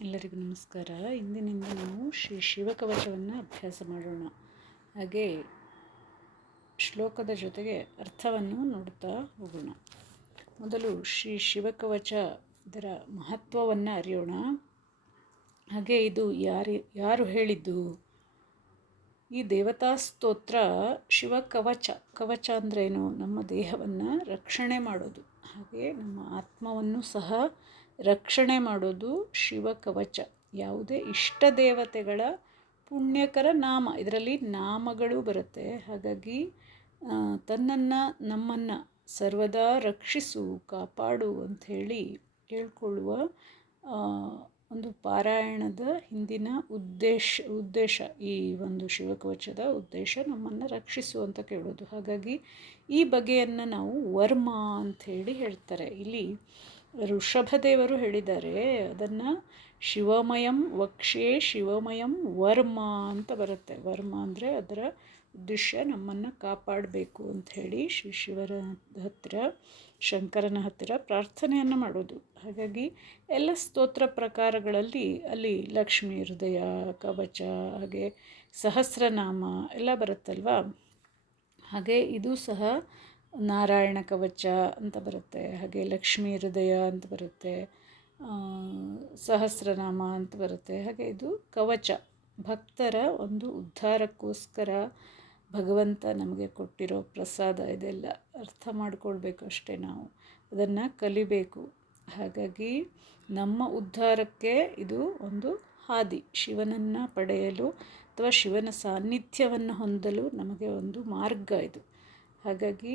ಎಲ್ಲರಿಗೂ ನಮಸ್ಕಾರ. ಇಂದಿನಿಂದ ನಾವು ಶ್ರೀ ಶಿವಕವಚವನ್ನು ಅಭ್ಯಾಸ ಮಾಡೋಣ. ಹಾಗೆ ಶ್ಲೋಕದ ಜೊತೆಗೆ ಅರ್ಥವನ್ನು ನೋಡುತ್ತಾ ಹೋಗೋಣ. ಮೊದಲು ಶ್ರೀ ಶಿವಕವಚ ಇದರ ಮಹತ್ವವನ್ನು ಅರಿಯೋಣ. ಹಾಗೆ ಇದು ಯಾರು ಯಾರು ಹೇಳಿದ್ದು? ಈ ದೇವತಾ ಸ್ತೋತ್ರ ಶಿವಕವಚ ಕವಚ ಅಂದ್ರೇನು? ನಮ್ಮ ದೇಹವನ್ನು ರಕ್ಷಣೆ ಮಾಡೋದು. ಹಾಗೆ ನಮ್ಮ ಆತ್ಮವನ್ನು ಸಹ ರಕ್ಷಣೆ ಮಾಡೋದು ಶಿವಕವಚ. ಯಾವುದೇ ಇಷ್ಟ ದೇವತೆಗಳ ಪುಣ್ಯಕರ ನಾಮ. ಇದರಲ್ಲಿ ನಾಮಗಳು ಬರುತ್ತೆ. ಹಾಗಾಗಿ ತನ್ನನ್ನು, ನಮ್ಮನ್ನು ಸರ್ವದಾ ರಕ್ಷಿಸು, ಕಾಪಾಡು ಅಂಥೇಳಿ ಹೇಳ್ಕೊಳ್ಳುವ ಒಂದು ಪಾರಾಯಣದ ಹಿಂದಿನ ಉದ್ದೇಶ ಉದ್ದೇಶ, ಈ ಒಂದು ಶಿವಕವಚದ ಉದ್ದೇಶ ನಮ್ಮನ್ನು ರಕ್ಷಿಸು ಅಂತ ಕೇಳೋದು. ಹಾಗಾಗಿ, ಈ ಬಗೆಯನ್ನು ನಾವು ವರ್ಮ ಅಂಥೇಳಿ ಹೇಳ್ತಾರೆ. ಇಲ್ಲಿ ಋಷಭದೇವರು ಹೇಳಿದ್ದಾರೆ, ಅದನ್ನು ಶಿವಮಯಂ ವಕ್ಷೇ ಶಿವಮಯಂ ವರ್ಮ ಅಂತ ಬರುತ್ತೆ. ವರ್ಮ ಅಂದರೆ ಅದರ ಉದ್ದೇಶ ನಮ್ಮನ್ನು ಕಾಪಾಡಬೇಕು ಅಂಥೇಳಿ ಶ್ರೀ ಶಿವರ ಹತ್ತಿರ ಶಂಕರನ ಹತ್ತಿರ ಪ್ರಾರ್ಥನೆಯನ್ನು ಮಾಡೋದು. ಹಾಗಾಗಿ ಎಲ್ಲ ಸ್ತೋತ್ರ ಪ್ರಕಾರಗಳಲ್ಲಿ ಅಲ್ಲಿ ಲಕ್ಷ್ಮೀ ಹೃದಯ, ಕವಚ, ಹಾಗೆ ಸಹಸ್ರನಾಮ ಎಲ್ಲ ಬರುತ್ತಲ್ವಾ? ಹಾಗೆ ಇದು ಸಹ ನಾರಾಯಣ ಕವಚ ಅಂತ ಬರುತ್ತೆ, ಹಾಗೆ ಲಕ್ಷ್ಮೀ ಹೃದಯ ಅಂತ ಬರುತ್ತೆ ಸಹಸ್ರನಾಮ ಅಂತ ಬರುತ್ತೆ, ಹಾಗೆ ಇದು ಕವಚ. ಭಕ್ತರ ಒಂದು ಉದ್ಧಾರಕ್ಕೋಸ್ಕರ ಭಗವಂತ ನಮಗೆ ಕೊಟ್ಟಿರೋ ಪ್ರಸಾದ ಇದೆಲ್ಲ ಅರ್ಥ ಮಾಡಿಕೊಳ್ಬೇಕು ಅಷ್ಟೇ ನಾವು. ಅದನ್ನು ಕಲಿಬೇಕು. ಹಾಗಾಗಿ ನಮ್ಮ ಉದ್ಧಾರಕ್ಕೆ ಇದು ಒಂದು ಹಾದಿ. ಶಿವನನ್ನು ಪಡೆಯಲು ಅಥವಾ ಶಿವನ ಸಾನ್ನಿಧ್ಯವನ್ನು ಹೊಂದಲು ನಮಗೆ ಒಂದು ಮಾರ್ಗ ಇದು. ಹಾಗಾಗಿ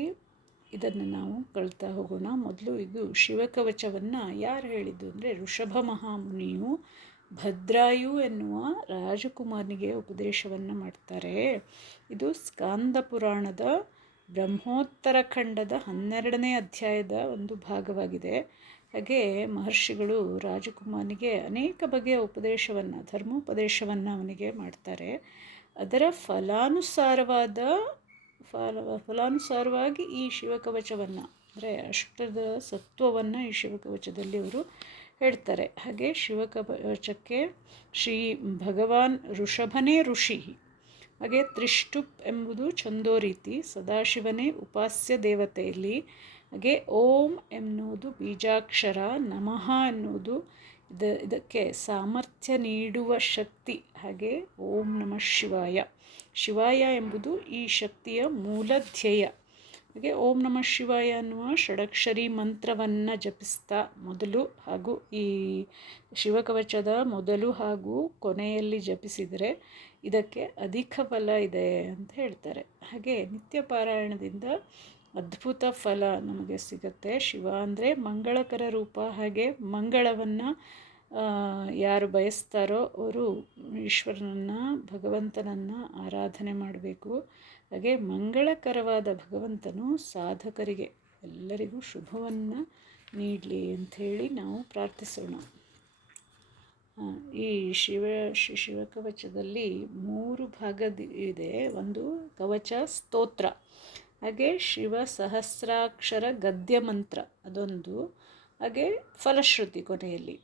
ಇದನ್ನು ನಾವು ಕಳ್ತಾ ಹೋಗೋಣ. ಮೊದಲು ಇದು ಶಿವಕವಚವನ್ನು ಯಾರು ಹೇಳಿದ್ದು ಅಂದರೆ ಋಷಭ ಮಹಾಮುನಿಯು ಭದ್ರಾಯು ಎನ್ನುವ ರಾಜಕುಮಾರನಿಗೆ ಉಪದೇಶವನ್ನು ಮಾಡ್ತಾರೆ. ಇದು ಸ್ಕಾಂದ ಪುರಾಣದ ಬ್ರಹ್ಮೋತ್ತರ ಖಂಡದ ಹನ್ನೆರಡನೇ ಅಧ್ಯಾಯದ ಒಂದು ಭಾಗವಾಗಿದೆ. ಹಾಗೆ ಮಹರ್ಷಿಗಳು ರಾಜಕುಮಾರನಿಗೆ ಅನೇಕ ಬಗೆಯ ಉಪದೇಶವನ್ನು, ಧರ್ಮೋಪದೇಶವನ್ನು ಅವನಿಗೆ ಮಾಡ್ತಾರೆ. ಅದರ ಫಲಾನುಸಾರವಾದ ಫಲ ಫಲಾನುಸಾರವಾಗಿ ಈ ಶಿವಕವಚವನ್ನು, ಅಂದರೆ ಅಷ್ಟದ ಸತ್ವವನ್ನು ಈ ಶಿವಕವಚದಲ್ಲಿ ಅವರು ಹೇಳ್ತಾರೆ. ಹಾಗೆ ಶಿವಕವಚಕ್ಕೆ ಶ್ರೀ ಭಗವಾನ್ ಋಷಭನೇ ಋಷಿ, ಹಾಗೆ ತ್ರಿಷ್ಟುಪ್ ಎಂಬುದು ಛಂದೋರೀತಿ ಸದಾಶಿವನೇ ಉಪಾಸ್ಯ ದೇವತೆಯಲ್ಲಿ, ಹಾಗೆ ಓಂ ಎನ್ನುವುದು ಬೀಜಾಕ್ಷರ, ನಮಃ ಎನ್ನುವುದು ಇದ ಇದಕ್ಕೆ ಸಾಮರ್ಥ್ಯ ನೀಡುವ ಶಕ್ತಿ, ಹಾಗೆ ಓಂ ನಮಃ ಶಿವಾಯ. ಶಿವಾಯ ಎಂಬುದು ಈ ಶಕ್ತಿಯ ಮೂಲ ಧ್ಯೇಯ ಹಾಗೆ ಓಂ ನಮಃ ಶಿವಾಯ ಅನ್ನುವ ಷಡಕ್ಷರಿ ಮಂತ್ರವನ್ನು ಜಪಿಸ್ತಾ ಮೊದಲು ಹಾಗೂ ಈ ಶಿವಕವಚದ ಮೊದಲು ಹಾಗೂ ಕೊನೆಯಲ್ಲಿ ಜಪಿಸಿದರೆ ಇದಕ್ಕೆ ಅಧಿಕ ಫಲ ಇದೆ ಅಂತ ಹೇಳ್ತಾರೆ. ಹಾಗೆ ನಿತ್ಯ ಪಾರಾಯಣದಿಂದ ಅದ್ಭುತ ಫಲ ನಮಗೆ ಸಿಗುತ್ತೆ. ಶಿವ ಅಂದರೆ ಮಂಗಳಕರ ರೂಪ. ಹಾಗೆ ಮಂಗಳವನ್ನು ಯಾರು ಬಯಸ್ತಾರೋ ಅವರು ಈಶ್ವರನನ್ನು, ಭಗವಂತನನ್ನು ಆರಾಧನೆ ಮಾಡಬೇಕು. ಹಾಗೆ ಮಂಗಳಕರವಾದ ಭಗವಂತನು ಸಾಧಕರಿಗೆ ಎಲ್ಲರಿಗೂ ಶುಭವನ್ನು ನೀಡಲಿ ಅಂಥೇಳಿ ನಾವು ಪ್ರಾರ್ಥಿಸೋಣ. ಈ ಶಿವ ಶಿವ ಕವಚದಲ್ಲಿ ಮೂರು ಭಾಗದ, ಇದೆ. ಒಂದು ಕವಚ ಸ್ತೋತ್ರ. ಹಾಗೆ ಶಿವ ಸಹಸ್ರಾಕ್ಷರ ಗದ್ಯ ಮಂತ್ರ ಅದೊಂದು. ಹಾಗೆ ಫಲಶ್ರುತಿ ಕೊನೆಯಲ್ಲಿ.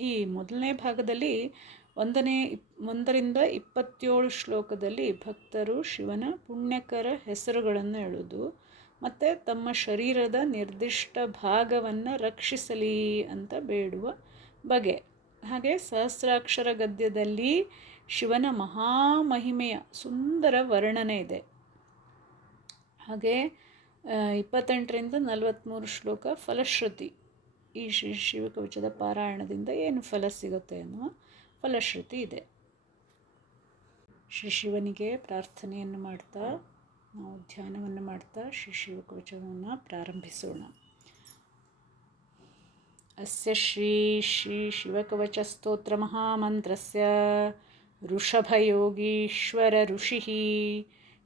ಈ ಮೊದಲನೇ ಭಾಗದಲ್ಲಿ ಒಂದನೇ ಒಂದರಿಂದ ಇಪ್ಪತ್ತೇಳು ಶ್ಲೋಕದಲ್ಲಿ ಭಕ್ತರು ಶಿವನ ಪುಣ್ಯಕರ ಹೆಸರುಗಳನ್ನು ಹೇಳೋದು. ಮತ್ತು ತಮ್ಮ ಶರೀರದ ನಿರ್ದಿಷ್ಟ ಭಾಗವನ್ನು ರಕ್ಷಿಸಲಿ ಅಂತ ಬೇಡುವ ಬಗೆ. ಹಾಗೆ ಸಹಸ್ರಾಕ್ಷರ ಗದ್ಯದಲ್ಲಿ ಶಿವನ ಮಹಾಮಹಿಮೆಯ ಸುಂದರ ವರ್ಣನೆ ಇದೆ. ಹಾಗೆ ಇಪ್ಪತ್ತೆಂಟರಿಂದ ನಲವತ್ತ್ಮೂರು ಶ್ಲೋಕ ಫಲಶ್ರುತಿ. ಈ ಶ್ರೀ ಶಿವಕವಚದ ಪಾರಾಯಣದಿಂದ ಏನು ಫಲ ಸಿಗುತ್ತೆ ಅನ್ನುವ ಫಲಶ್ರುತಿ ಇದೆ. ಶ್ರೀ ಶಿವನಿಗೆ ಪ್ರಾರ್ಥನೆಯನ್ನು ಮಾಡ್ತಾ, ನಾವು ಧ್ಯಾನವನ್ನು ಮಾಡ್ತಾ ಶ್ರೀ ಶಿವಕವಚವನ್ನು ಪ್ರಾರಂಭಿಸೋಣ. ಅಸ್ಯ ಶ್ರೀ ಶ್ರೀ ಶಿವಕವಚ ಸ್ತೋತ್ರ ಮಹಾಮಂತ್ರಸ್ಯ, ಋಷಭಯೋಗೀಶ್ವರ ಋಷಿ.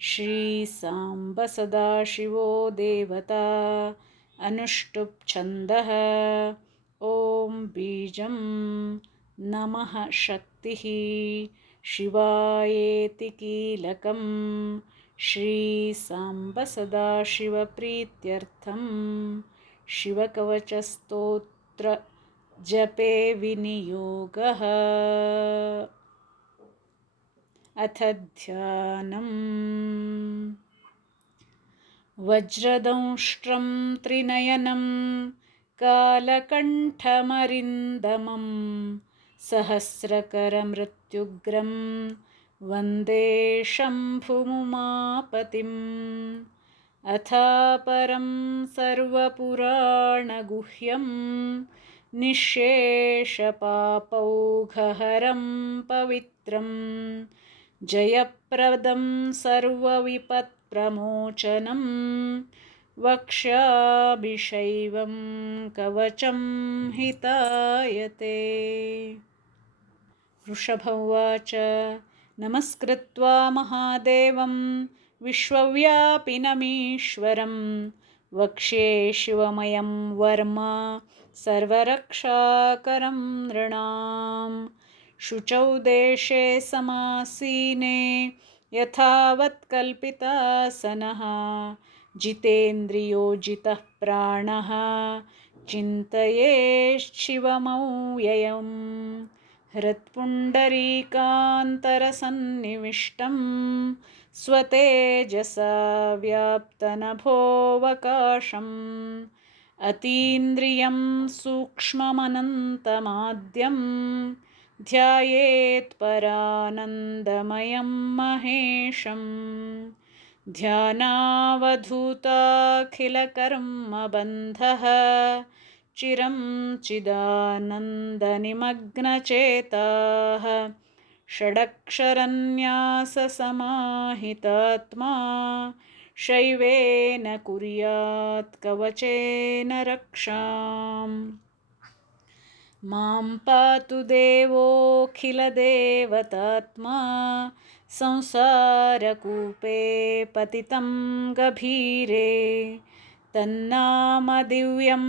श्रीसाम्ब सदाशिवो देवता अनुष्टुप्छन्दः। ॐ बीजं नमः शक्तिः शिवायेति कीलकं। श्रीसाम्ब सदाशिवप्रीत्यर्थं शिवकवचस्तोत्र जपे विनियोगः। अथ ध्यानम्। वज्रदंष्ट्रं त्रिनयनं कालकण्ठमरिन्दमं सहस्रकरमृत्युग्रं वन्दे शम्भुमुमापतिम्। अथापरं सर्वपुराणगुह्यं निःशेषपापौघहरं पवित्रं जयप्रदं सर्वविपत्प्रमोचनं वक्ष्याभिषैवं कवचं हितायते। वृषभवाच नमस्कृत्वा महादेवं विश्वव्यापिनमीश्वरं वक्ष्ये शिवमयं वर्म सर्वरक्षाकरं नृणां शुचौ देशे समासीने यथावत्कल्पितासनः। जितेन्द्रियोजितः प्राणः चिन्तये हृत्पुण्डरीकान्तरसन्निविष्टं स्वतेजसा व्याप्तनभोऽवकाशम्। अतीन्द्रियं सूक्ष्ममनन्तमाद्यम् ध्यायेत्परानन्दमयं महेशम्। ध्यानावधूताखिलकर्मबन्धः। चिरं चिदानन्दनिमग्नचेताः। षडक्षरन्याससमाहितात्मा। शैवेन कुर्यात् कवचेन रक्षाम् मां पातु देवोऽखिलदेवतात्मा संसारकूपे पतितं गभीरे। तन्नामदिव्यं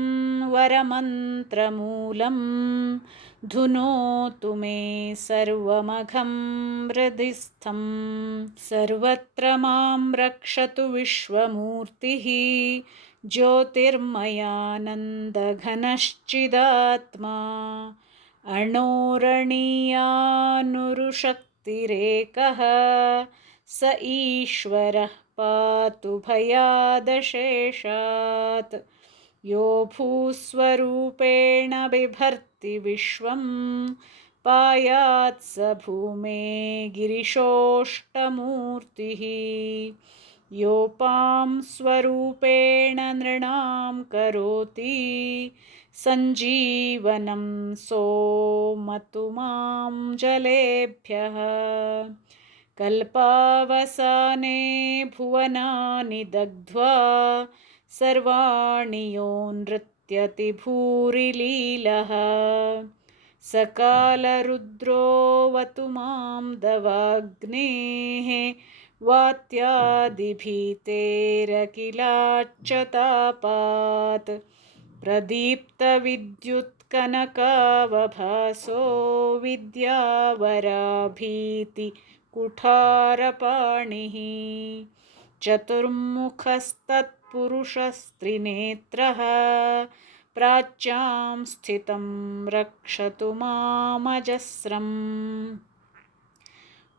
वरमन्त्रमूलं धुनोतु मे सर्वमघं हृदिस्थं सर्वत्र मां रक्षतु विश्वमूर्तिः ज्योतिर्मयानन्दघनश्चिदात्मा अणोरणीयानुरुशक्तिरेकः स ईश्वरः पातु भयादशेषात्। यो भूस्वरूपेण बिभर्ति विश्वं पायात् स भूमे गिरिशोष्टमूर्तिः योपां स्वरूपेण नृणां करोति सञ्जीवनं सोमतु मां जलेभ्यः। कल्पावसाने भुवनानि दग्ध्वा सर्वाणि यो नृत्यति भूरिलीलः सकालरुद्रोऽवतु मां दवाग्नेः वात्यादिभीतेरखिलाच्चतापात् प्रदीप्तविद्युत्कनकावभासो विद्यावराभीति कुठारपाणिः चतुर्मुखस्तत्पुरुषस्त्रिनेत्रः प्राच्यां स्थितं रक्षतु मामजस्रम्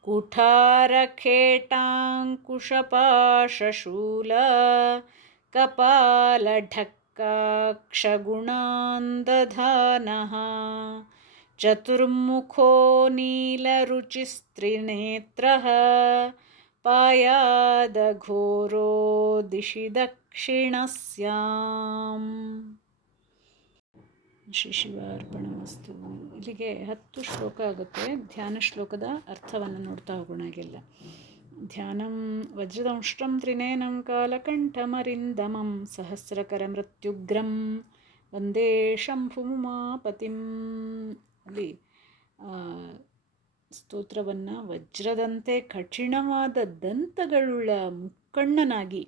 कुठारखेटाङ्कुशपाशशूल कपालढक्काक्षगुणान्दधानः चतुर्मुखो नीलरुचिस्त्रिनेत्रः पायादघोरो दिशि दक्षिणस्याम् ಶ್ರೀ ಶಿವಾರ್ಪಣಮಸ್ತು ಇಲ್ಲಿಗೆ ಹತ್ತು ಶ್ಲೋಕ ಆಗುತ್ತೆ. ಧ್ಯಾನ ಶ್ಲೋಕದ ಅರ್ಥವನ್ನು ನೋಡ್ತಾ ಹೋಗೋಣ ಹಾಗೆಲ್ಲ ಧ್ಯಾನಂ ವಜ್ರದಂಷ್ಟ್ರಂ ತ್ರಿನೇನಂ ಕಾಲಕಂಠಮರಿಂದಮಂ ಸಹಸ್ರಕರ ಮೃತ್ಯುಗ್ರಂ ವಂದೇ ಶಂಭುಮಾಪತಿಂ ಅಲ್ಲಿ ಸ್ತೋತ್ರವನ್ನು ವಜ್ರದಂತೆ ಕಠಿಣವಾದ ದಂತಗಳುಳ್ಳ ಮುಕ್ಕಣ್ಣನಾಗಿ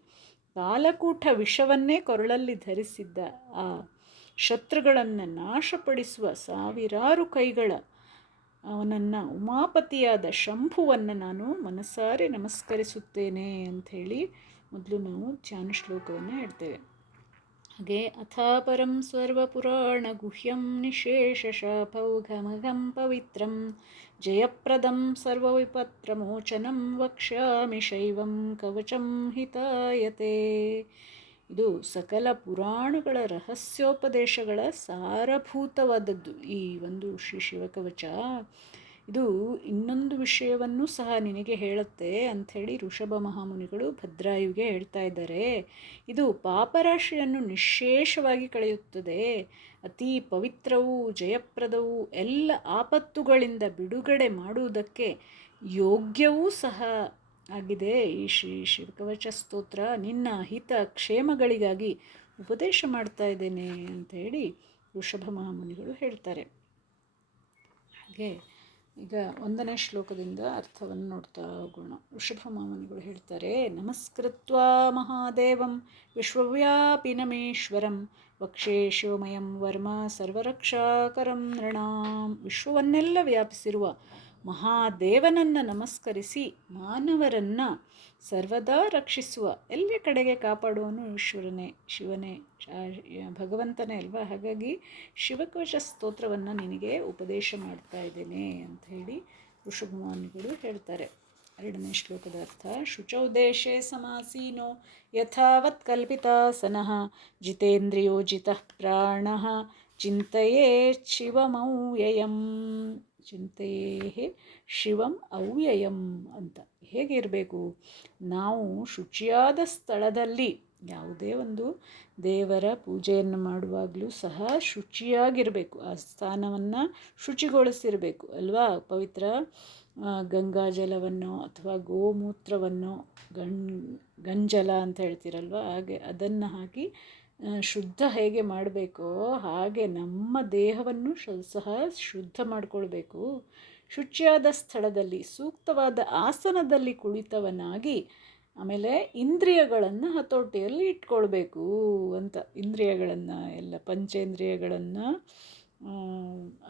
ಕಾಲಕೂಟ ವಿಷವನ್ನೇ ಕೊರಳಲ್ಲಿ ಧರಿಸಿದ್ದ ಆ ಶತ್ರುಗಳನ್ನು ನಾಶಪಡಿಸುವ ಸಾವಿರಾರು ಕೈಗಳ ಅವನನ್ನು ಉಮಾಪತಿಯಾದ ಶಂಭುವನ್ನು ನಾನು ಮನಸಾರೆ ನಮಸ್ಕರಿಸುತ್ತೇನೆ ಅಂಥೇಳಿ ಮೊದಲು ನಾವು ಧ್ಯಾನ ಶ್ಲೋಕವನ್ನು ಹೇಳ್ತೇವೆ. ಹಾಗೆ ಅಥಾಪರಂ ಸರ್ವಪುರಾಣ ಗುಹ್ಯಂ ನಿಶೇಷಶಾಪೌಘಮಘಂ ಪವಿತ್ರಂ, ಜಯಪ್ರದಂ ಸರ್ವವಿಪತ್ರಮೋಚನಂ ವಕ್ಷ್ಯಾಮಿ ಶೈವಂ ಕವಚಂ ಹಿತಾಯತೆ ಇದು ಸಕಲ ಪುರಾಣಗಳ ರಹಸ್ಯೋಪದೇಶಗಳ ಸಾರಭೂತವಾದದ್ದು ಈ ಒಂದು ಶ್ರೀ ಶಿವಕವಚ. ಇದು ಇನ್ನೊಂದು ವಿಷಯವನ್ನು ಸಹ ನಿನಗೆ ಹೇಳುತ್ತೆ ಅಂಥೇಳಿ ಋಷಭ ಮಹಾಮುನಿಗಳು ಭದ್ರಾಯುಗೆ ಹೇಳ್ತಾ ಇದ್ದಾರೆ. ಇದು ಪಾಪರಾಶಿಯನ್ನು ನಿಶೇಷವಾಗಿ ಕಳೆಯುತ್ತದೆ. ಅತಿ ಪವಿತ್ರವೂ ಜಯಪ್ರದವೂ ಎಲ್ಲ ಆಪತ್ತುಗಳಿಂದ ಬಿಡುಗಡೆ ಮಾಡುವುದಕ್ಕೆ ಯೋಗ್ಯವೂ ಸಹ ಆಗಿದೆ. ಈ ಶ್ರೀ ಶಿವಕವಚ ಸ್ತೋತ್ರ ನಿನ್ನ ಹಿತ ಕ್ಷೇಮಗಳಿಗಾಗಿ ಉಪದೇಶ ಮಾಡ್ತಾ ಇದ್ದೇನೆ ಅಂತ ಹೇಳಿ ಋಷಭ ಮಹಾಮುನಿಗಳು ಹೇಳ್ತಾರೆ. ಹಾಗೆ ಈಗ ಒಂದನೇ ಶ್ಲೋಕದಿಂದ ಅರ್ಥವನ್ನು ನೋಡ್ತಾ ಹೋಗೋಣ. ಋಷಭ ಮಾಮುನಿಗಳು ಹೇಳ್ತಾರೆ, ನಮಸ್ಕೃತ್ವ ಮಹಾದೇವಂ ವಿಶ್ವವ್ಯಾಪಿನಮೇಶ್ವರಂ ವಕ್ಷೇ ಶಿವಮಯಂ ವರ್ಮ ಸರ್ವರಕ್ಷಾಕರಂ ನೃಣಾಂ. ವಿಶ್ವವನ್ನೆಲ್ಲ ವ್ಯಾಪಿಸಿರುವ ಮಹಾದೇವನನ್ನು ನಮಸ್ಕರಿಸಿ ಮಾನವರನ್ನು ಸರ್ವದಾ ರಕ್ಷಿಸುವ ಎಲ್ಲ ಕಡೆಗೆ ಕಾಪಾಡುವನು ಈಶ್ವರನೇ, ಶಿವನೇ ಭಗವಂತನೇ ಅಲ್ವಾ? ಹಾಗಾಗಿ ಶಿವಕೋಶ ಸ್ತೋತ್ರವನ್ನು ನಿನಗೆ ಉಪದೇಶ ಮಾಡ್ತಾ ಇದ್ದೇನೆ ಅಂತ ಹೇಳಿ ಋಷಭಮಾನಿಗಳು ಹೇಳ್ತಾರೆ. ಎರಡನೇ ಶ್ಲೋಕದ ಅರ್ಥ ಶುಚೌ ದೇಶೇ ಸಮಾಸೀನೋ ಯಥಾವತ್ ಕಲ್ಪಿತಾಸನಃ, ಜಿತೇಂದ್ರಿಯೋ ಜಿತಃ ಪ್ರಾಣಃ, ಚಿಂತೆಯೇ ಶಿವಮೌಯಯಂ. ಚಿಂತೆಯೇ ಶಿವಂ ಅವ್ಯಯಂ ಅಂತ. ಹೇಗಿರಬೇಕು ನಾವು ಶುಚಿಯಾದ ಸ್ಥಳದಲ್ಲಿ ಯಾವುದೇ ಒಂದು ದೇವರ ಪೂಜೆಯನ್ನು ಮಾಡುವಾಗಲೂ ಸಹ ಶುಚಿಯಾಗಿರಬೇಕು. ಆ ಸ್ಥಾನವನ್ನು ಶುಚಿಗೊಳಿಸಿರಬೇಕು ಅಲ್ವಾ? ಪವಿತ್ರ ಗಂಗಾಜಲವನ್ನು ಅಥವಾ ಗೋಮೂತ್ರವನ್ನು ಗಂ ಗಂಜಲ ಅಂತ ಹೇಳ್ತೀರಲ್ವ? ಹಾಗೆ ಅದನ್ನು ಹಾಕಿ ಶುದ್ಧ ಹೇಗೆ ಮಾಡಬೇಕೋ ಹಾಗೆ ನಮ್ಮ ದೇಹವನ್ನು ಸಹ ಶುದ್ಧ ಮಾಡಿಕೊಳ್ಬೇಕು. ಶುಚಿಯಾದ ಸ್ಥಳದಲ್ಲಿ, ಸೂಕ್ತವಾದ ಆಸನದಲ್ಲಿ ಕುಳಿತವನಾಗಿ ಆಮೇಲೆ ಇಂದ್ರಿಯಗಳನ್ನು ಹತೋಟಿಯಲ್ಲಿ ಇಟ್ಕೊಳ್ಬೇಕು ಅಂತ. ಇಂದ್ರಿಯಗಳನ್ನು ಎಲ್ಲ ಪಂಚೇಂದ್ರಿಯಗಳನ್ನು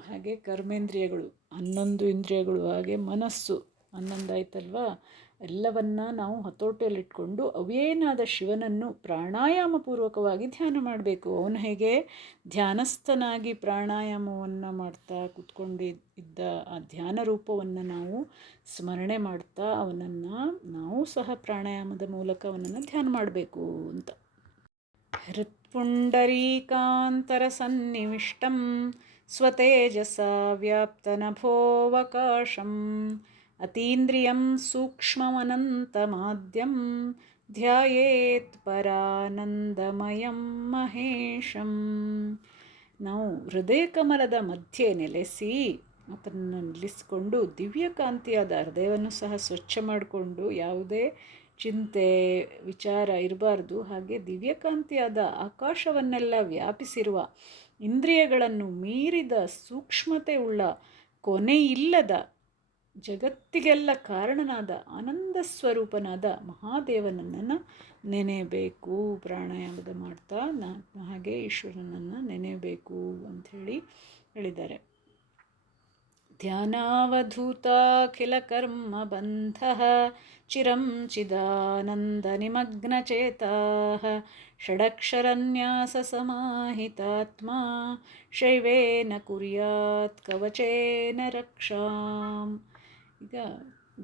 ಹಾಗೆ ಕರ್ಮೇಂದ್ರಿಯಗಳು, ಹನ್ನೊಂದು ಇಂದ್ರಿಯಗಳು, ಹಾಗೆ ಮನಸ್ಸು. ಹನ್ನೊಂದು ಆಯ್ತಲ್ವಾ ಎಲ್ಲವನ್ನ ನಾವು ಹತೋಟಿಯಲ್ಲಿಟ್ಕೊಂಡು ಅವೇನಾದ ಶಿವನನ್ನು ಪ್ರಾಣಾಯಾಮ ಪೂರ್ವಕವಾಗಿ ಧ್ಯಾನ ಮಾಡಬೇಕು. ಅವನು ಹೇಗೆ ಧ್ಯಾನಸ್ಥನಾಗಿ ಪ್ರಾಣಾಯಾಮವನ್ನು ಮಾಡ್ತಾ ಕೂತ್ಕೊಂಡಿದ್ದ ಆ ಧ್ಯಾನ ರೂಪವನ್ನು ನಾವು ಸ್ಮರಣೆ ಮಾಡ್ತಾ ಅವನನ್ನು ನಾವು ಸಹ ಪ್ರಾಣಾಯಾಮದ ಮೂಲಕ ಅವನನ್ನು ಧ್ಯಾನ ಮಾಡಬೇಕು ಅಂತ. ಹೃತ್ಪುಂಡರೀಕಾಂತರ ಸನ್ನಿವಿಷ್ಟಂ ಸ್ವತೇಜಸ ವ್ಯಾಪ್ತನಭೋವಕಾಶಂ ಅತೀಂದ್ರಿಯಂ सूक्ष्ममनन्तमाद्यं ಧ್ಯಾಯೇತ್ ಪರಾನಂದಮಯಂ ಮಹೇಶಂ. ನಾವು ಹೃದಯ ಕಮಲದ ಮಧ್ಯೆ ನೆಲೆಸಿ ಅದನ್ನು ನಿಲ್ಲಿಸ್ಕೊಂಡು ದಿವ್ಯಕಾಂತಿಯಾದ ಹೃದಯವನ್ನು ಸಹ ಸ್ವಚ್ಛ ಮಾಡಿಕೊಂಡು ಯಾವುದೇ ಚಿಂತೆ, ವಿಚಾರ ಇರಬಾರ್ದು. ಹಾಗೆ ದಿವ್ಯಕಾಂತಿಯಾದ ಆಕಾಶವನ್ನೆಲ್ಲ ವ್ಯಾಪಿಸಿರುವ ಇಂದ್ರಿಯಗಳನ್ನು ಮೀರಿದ ಸೂಕ್ಷ್ಮತೆ ಉಳ್ಳ ಕೊನೆಯಿಲ್ಲದ ಜಗತ್ತಿಗೆಲ್ಲ ಕಾರಣನಾದ ಆನಂದ ಸ್ವರೂಪನಾದ ಮಹಾದೇವನನ್ನು ನೆನೆಯಬೇಕು. ಪ್ರಾಣಾಯಾಮದ ಮಾಡ್ತಾ ನಾನು ಹಾಗೆ ಈಶ್ವರನನ್ನು ನೆನೆಯಬೇಕು ಅಂಥೇಳಿ ಹೇಳಿದ್ದಾರೆ. ಧ್ಯಾನಾವಧೂತಾಖಿಲ ಕರ್ಮ ಬಂಧ ಚಿರಂ ಚಿದಾನಂದ ನಿಮಗ್ನಚೇತಾ ಷಡಕ್ಷರನ್ಯಾಸ ಸಮಾಹಿತಾತ್ಮ ಶೈವೇನ ಕುರ್ಯಾತ್ ಕವಚೇನ ರಕ್ಷಾಂ ಈಗ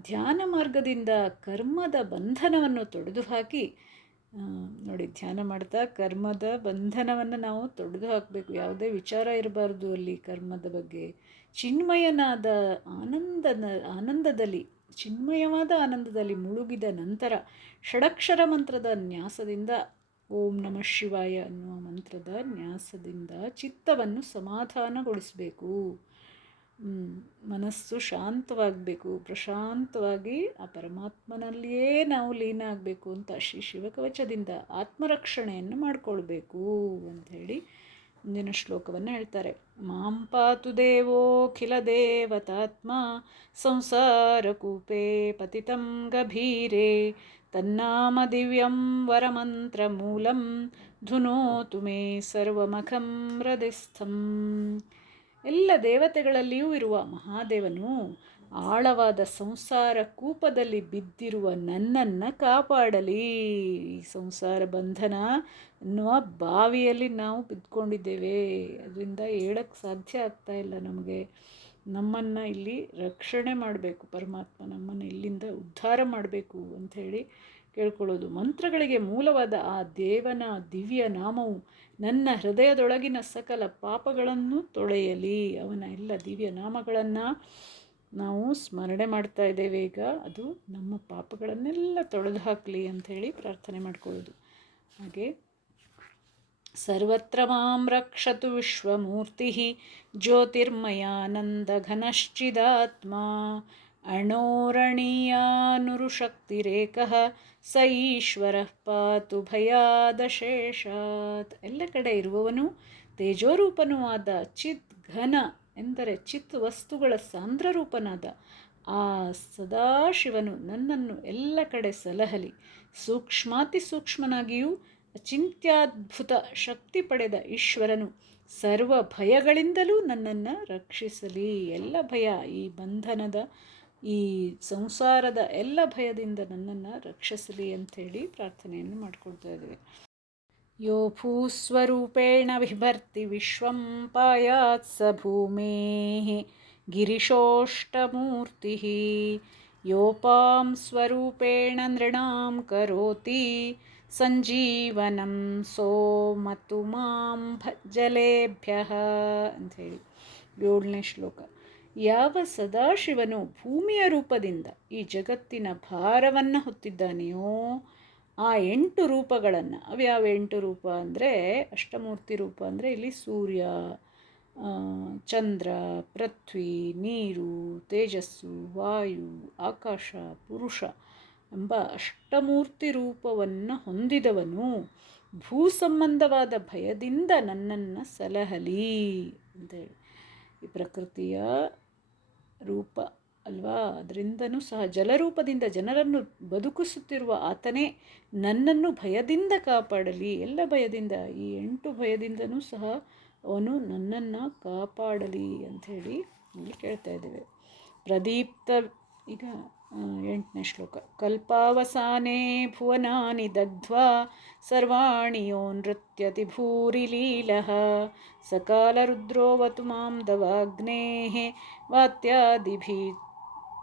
ಧ್ಯಾನ ಮಾರ್ಗದಿಂದ ಕರ್ಮದ ಬಂಧನವನ್ನು ತೊಡೆದು ಹಾಕಿ ನೋಡಿ ಧ್ಯಾನ ಮಾಡ್ತಾ ಕರ್ಮದ ಬಂಧನವನ್ನು ನಾವು ತೊಡೆದು ಹಾಕಬೇಕು. ಯಾವುದೇ ವಿಚಾರ ಇರಬಾರ್ದು ಅಲ್ಲಿ ಕರ್ಮದ ಬಗ್ಗೆ. ಚಿನ್ಮಯನಾದ ಆನಂದನ, ಆನಂದದಲ್ಲಿ, ಚಿನ್ಮಯವಾದ ಆನಂದದಲ್ಲಿ ಮುಳುಗಿದ ನಂತರ ಷಡಕ್ಷರ ಮಂತ್ರದ ನ್ಯಾಸದಿಂದ ಓಂ ನಮ ಶಿವಾಯ ಅನ್ನುವ ಮಂತ್ರದ ನ್ಯಾಸದಿಂದ ಚಿತ್ತವನ್ನು ಸಮಾಧಾನಗೊಳಿಸಬೇಕು. ಮನಸ್ಸು ಶಾಂತವಾಗಬೇಕು, ಪ್ರಶಾಂತವಾಗಿ ಆ ಪರಮಾತ್ಮನಲ್ಲಿಯೇ ನಾವು ಲೀನ ಆಗಬೇಕು ಅಂತ ಶ್ರೀ ಶಿವಕವಚದಿಂದ ಆತ್ಮರಕ್ಷಣೆಯನ್ನು ಮಾಡಿಕೊಳ್ಬೇಕು ಅಂಥೇಳಿ ಮುಂದಿನ ಶ್ಲೋಕವನ್ನು ಹೇಳ್ತಾರೆ. ಮಾಂ ಪಾತು ದೇವೋಖಿಲ ದೇವತಾತ್ಮ ಸಂಸಾರಕೂಪೇ ಪತಿತಂ ಗಭೀರೆ ತನ್ನಾಮ ದಿವ್ಯಂ ವರಮಂತ್ರ ಮೂಲಂ ಧುನೋತು ಮೇ ಸರ್ವಮಖಂ ಹೃದಯಸ್ಥಂ ಎಲ್ಲ ದೇವತೆಗಳಲ್ಲಿಯೂ ಇರುವ ಮಹಾದೇವನು ಆಳವಾದ ಸಂಸಾರ ಕೂಪದಲ್ಲಿ ಬಿದ್ದಿರುವ ನನ್ನನ್ನು ಕಾಪಾಡಲಿ. ಈ ಸಂಸಾರ ಬಂಧನ ಅನ್ನುವ ಬಾವಿಯಲ್ಲಿ ನಾವು ಬಿದ್ದುಕೊಂಡಿದ್ದೇವೆ ಅದರಿಂದ ಹೇಳಕ್ಕೆ ಸಾಧ್ಯ ಆಗ್ತಾ ಇಲ್ಲ ನಮಗೆ. ನಮ್ಮನ್ನು ಇಲ್ಲಿ ರಕ್ಷಣೆ ಮಾಡಬೇಕು, ಪರಮಾತ್ಮ ನಮ್ಮನ್ನು ಇಲ್ಲಿಂದ ಉದ್ಧಾರ ಮಾಡಬೇಕು ಅಂಥೇಳಿ ಕೇಳ್ಕೊಳ್ಳೋದು. ಮಂತ್ರಗಳಿಗೆ ಮೂಲವಾದ ಆ ದೇವನ ದಿವ್ಯ ನಾಮವು ನನ್ನ ಹೃದಯದೊಳಗಿನ ಸಕಲ ಪಾಪಗಳನ್ನು ತೊಳೆಯಲಿ. ಅವನ ಎಲ್ಲ ದಿವ್ಯ ನಾಮಗಳನ್ನು ನಾವು ಸ್ಮರಣೆ ಮಾಡ್ತಾ ಇದ್ದೇವೆ. ಈಗ ಅದು ನಮ್ಮ ಪಾಪಗಳನ್ನೆಲ್ಲ ತೊಳೆದು ಹಾಕಲಿ ಅಂಥೇಳಿ ಪ್ರಾರ್ಥನೆ ಮಾಡ್ಕೊಳ್ಳೋದು. ಹಾಗೆ, ಸರ್ವತ್ರ ಮಾಂ ರಕ್ಷತು ವಿಶ್ವಮೂರ್ತಿ ಜ್ಯೋತಿರ್ಮಯಾನಂದಘನಶ್ಚಿದಾತ್ಮ ಅಣೋರಣೀಯಾನುರುಶಕ್ತಿರೇಕಃ ಸ ಈಶ್ವರ ಪಾತು ಭಯಾದಶೇಷಾತ್. ಎಲ್ಲ ಕಡೆ ಇರುವವನು ತೇಜೋರೂಪನೂ ಆದ ಚಿತ್ ಘನ ಎಂದರೆ ಚಿತ್ ವಸ್ತುಗಳ ಸಾಂದ್ರರೂಪನಾದ. ಆ ಸದಾಶಿವನು ನನ್ನನ್ನು ಎಲ್ಲ ಕಡೆ ಸಲಹಲಿ. ಸೂಕ್ಷ್ಮಾತಿ ಸೂಕ್ಷ್ಮನಾಗಿಯೂ ಅಚಿಂತ್ಯದ್ಭುತ ಶಕ್ತಿ ಪಡೆದ ಈಶ್ವರನು ಸರ್ವ ಭಯಗಳಿಂದಲೂ ನನ್ನನ್ನು ರಕ್ಷಿಸಲಿ. ಎಲ್ಲ ಭಯ ಈ ಬಂಧನದ ಈ ಸಂಸಾರದ ಎಲ್ಲ ಭಯದಿಂದ ನನ್ನನ್ನು ರಕ್ಷಿಸಲಿ ಅಂಥೇಳಿ ಪ್ರಾರ್ಥನೆಯನ್ನು ಮಾಡ್ಕೊಳ್ತಾ ಇದ್ದೇವೆ ಯೋ ಭೂಸ್ವರೂಪೇಣ ವಿಭರ್ತಿ ವಿಶ್ವಂ ಪಾಯಾತ್ ಸ ಭೂಮೇ ಗಿರಿಶೋಷ್ಟಮೂರ್ತಿ ಯೋಪಾಂ ಸ್ವರೂಪೇಣ ನೃಣಾಂ ಕರೋತಿ ಸಂಜೀವನಂ ಸೋಮತು ಮಾಂ ಭಜಲೇಭ್ಯ ಅಂಥೇಳಿ. ಏಳನೇ ಶ್ಲೋಕ. ಯಾವ ಸದಾಶಿವನು ಭೂಮಿಯ ರೂಪದಿಂದ ಈ ಜಗತ್ತಿನ ಭಾರವನ್ನು ಹೊತ್ತಿದ್ದಾನೆಯೋ, ಆ ಎಂಟು ರೂಪಗಳನ್ನು, ಅವ್ಯಾವ ಎಂಟು ರೂಪ ಅಂದರೆ ಅಷ್ಟಮೂರ್ತಿ ರೂಪ ಅಂದರೆ ಇಲ್ಲಿ ಸೂರ್ಯ ಚಂದ್ರ, ಪೃಥ್ವಿ, ನೀರು, ತೇಜಸ್ಸು, ವಾಯು, ಆಕಾಶ, ಪುರುಷ ಎಂಬ ಅಷ್ಟಮೂರ್ತಿ ರೂಪವನ್ನು ಹೊಂದಿದವನು. ಭೂ ಸಂಬಂಧವಾದ ಭಯದಿಂದ ನನ್ನನ್ನು ಸಲಹಲಿ ಅಂತೇಳಿ. ಈ ಪ್ರಕೃತಿಯ ರೂಪ ಅಲ್ವಾ? ಅದರಿಂದನೂ ಸಹ ಜಲರೂಪದಿಂದ ಜನರನ್ನು ಬದುಕಿಸುತ್ತಿರುವ ಆತನೇ ನನ್ನನ್ನು ಭಯದಿಂದ ಕಾಪಾಡಲಿ. ಎಲ್ಲ ಭಯದಿಂದ, ಈ ಎಂಟು ಭಯದಿಂದನೂ ಸಹ ಅವನು ನನ್ನನ್ನು ಕಾಪಾಡಲಿ ಅಂಥೇಳಿ ಇಲ್ಲಿ ಕೇಳ್ತಾ ಇದ್ದೇವೆ. ಪ್ರದೀಪ್ತ, ಈಗ ಎಂಟನೇ ಶ್ಲೋಕ. ಕಲ್ಪಾವಸಾನೆ ಭುವನಾನಿ ದಗ್ಧ್ವಾ ಸರ್ವಾಣಿ ಯೋ ನೃತ್ಯತಿ ಸಕಾಲ ರುದ್ರೋವತು ಮಾಂ ದವಾಗ್ನೇಃ ವಾತ್ಯಾದಿಭಿ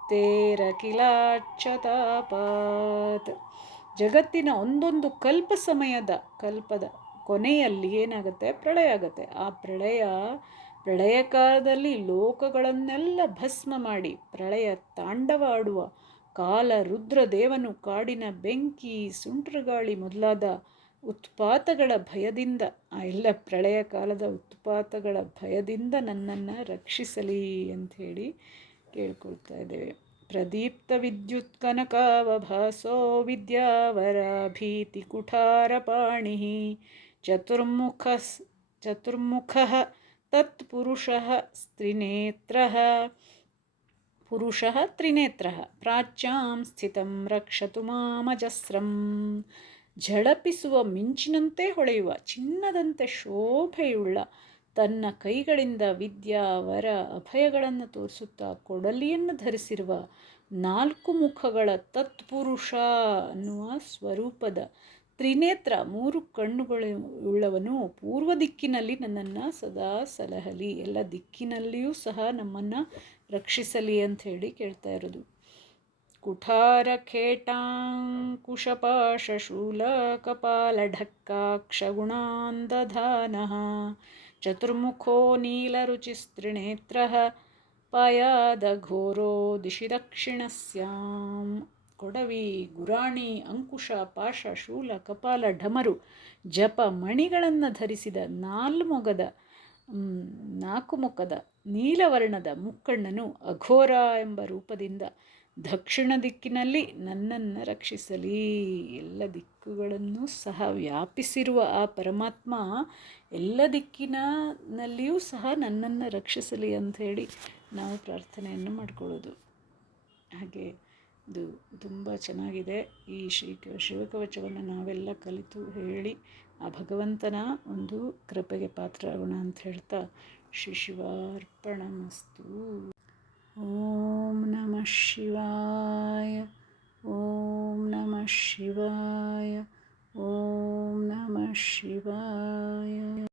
ತೇರಕಿಲಾಚ್ಚತಾಪಾತ್ ಜಗತ್ತಿನ ಒಂದೊಂದು ಕಲ್ಪ ಸಮಯದ, ಕಲ್ಪದ ಕೊನೆಯಲ್ಲಿ ಏನಾಗುತ್ತೆ? ಪ್ರಳಯ ಆಗುತ್ತೆ. ಆ ಪ್ರಳಯ ಪ್ರಳಯ ಕಾಲದಲ್ಲಿ ಲೋಕಗಳನ್ನೆಲ್ಲ ಭಸ್ಮ ಮಾಡಿ ಪ್ರಳಯ ತಾಂಡವಾಡುವ ಕಾಲ ರುದ್ರದೇವನು ಕಾಡಿನ ಬೆಂಕಿ, ಸುಂಟ್ರಗಾಳಿ ಮೊದಲಾದ ಉತ್ಪಾತಗಳ ಭಯದಿಂದ, ಆ ಎಲ್ಲ ಪ್ರಳಯ ಕಾಲದ ಉತ್ಪಾತಗಳ ಭಯದಿಂದ ನನ್ನನ್ನು ರಕ್ಷಿಸಲಿ ಅಂಥೇಳಿ ಕೇಳ್ಕೊಳ್ತಾ ಇದ್ದೇವೆ. ಪ್ರದೀಪ್ತ ವಿದ್ಯುತ್ ಕನಕಾವಭಾಸೋ ವಿದ್ಯಾವರ ಭೀತಿ ಕುಠಾರಪಾಣಿ ಚತುರ್ಮುಖ ಚತುರ್ಮುಖ ತತ್ಪುರುಷಃ ಸ್ತ್ರಿನೇತ್ರಃ ಪುರುಷಃ ತ್ರಿನೇತ್ರಃ ಪ್ರಾಚ್ಯಾಂ ಸ್ಥಿತಂ ರಕ್ಷತು ಮಾಮಜಸ್ರಂ ಝಳಪಿಸುವ ಮಿಂಚಿನಂತೆ ಹೊಳೆಯುವ, ಚಿನ್ನದಂತೆ ಶೋಭೆಯುಳ್ಳ, ತನ್ನ ಕೈಗಳಿಂದ ವಿದ್ಯಾವರ ಅಭಯಗಳನ್ನು ತೋರಿಸುತ್ತಾ ಕೊಡಲಿಯನ್ನು ಧರಿಸಿರುವ ನಾಲ್ಕು ಮುಖಗಳ ತತ್ಪುರುಷ ಅನ್ನುವ ಸ್ವರೂಪದ ತ್ರಿನೇತ್ರ ಮೂರು ಕಣ್ಣುಗಳು ಉಳ್ಳವನು ಪೂರ್ವ ದಿಕ್ಕಿನಲ್ಲಿ ನನ್ನನ್ನು ಸದಾ ಸಲಹಲಿ, ಎಲ್ಲ ದಿಕ್ಕಿನಲ್ಲಿಯೂ ಸಹ ನಮ್ಮನ್ನು ರಕ್ಷಿಸಲಿ ಅಂತ ಹೇಳಿ ಕೇಳ್ತಾ ಇರೋದು. ಕುಠಾರ ಖೇಟಾಂಕುಶಪಾಶೂಲ ಕಪಾಲ ಢಕ್ಕಾಕ್ಷಗುಣಾಂದಧಾನಃ ಚತುರ್ಮುಖೋ ನೀಲರುಚಿಸ್ತ್ರಿನೇತ್ರ ಪಾಯಾದ ಘೋರೋ ದಿಶಿ ದಕ್ಷಿಣಸ್ಯಾಂ. ಕೊಡವಿ, ಗುರಾಣಿ, ಅಂಕುಶ, ಪಾಶ, ಶೂಲ, ಕಪಾಲ ಢಮರು ಜಪ ಮಣಿಗಳನ್ನು ಧರಿಸಿದ ನಾಲ್ಮೊಗದ ನಾಲ್ಕು ಮುಖದ ನೀಲವರ್ಣದ ಮುಕ್ಕಣ್ಣನು ಅಘೋರ ಎಂಬ ರೂಪದಿಂದ ದಕ್ಷಿಣ ದಿಕ್ಕಿನಲ್ಲಿ ನನ್ನನ್ನು ರಕ್ಷಿಸಲಿ. ಎಲ್ಲ ದಿಕ್ಕುಗಳನ್ನು ಸಹ ವ್ಯಾಪಿಸಿರುವ ಆ ಪರಮಾತ್ಮ ಎಲ್ಲ ದಿಕ್ಕಿನಲ್ಲಿಯೂ ಸಹ ನನ್ನನ್ನು ರಕ್ಷಿಸಲಿ ಅಂಥೇಳಿ ನಾವು ಪ್ರಾರ್ಥನೆಯನ್ನು ಮಾಡಿಕೊಳ್ಳೋದು. ಹಾಗೆ ಇದು ತುಂಬ ಚೆನ್ನಾಗಿದೆ. ಈ ಶ್ರೀ ಶಿವಕವಚವನ್ನು ನಾವೆಲ್ಲ ಕಲಿತು ಹೇಳಿ ಆ ಭಗವಂತನ ಒಂದು ಕೃಪೆಗೆ ಪಾತ್ರರಾಗೋಣ ಅಂತ ಹೇಳ್ತಾ ಶ್ರೀ ಶಿವಾರ್ಪಣಮಸ್ತು. ಓಂ ನಮಃ ಶಿವಾಯ, ಓಂ ನಮಃ ಶಿವಾಯ, ಓಂ ನಮ ಶಿವಾಯ.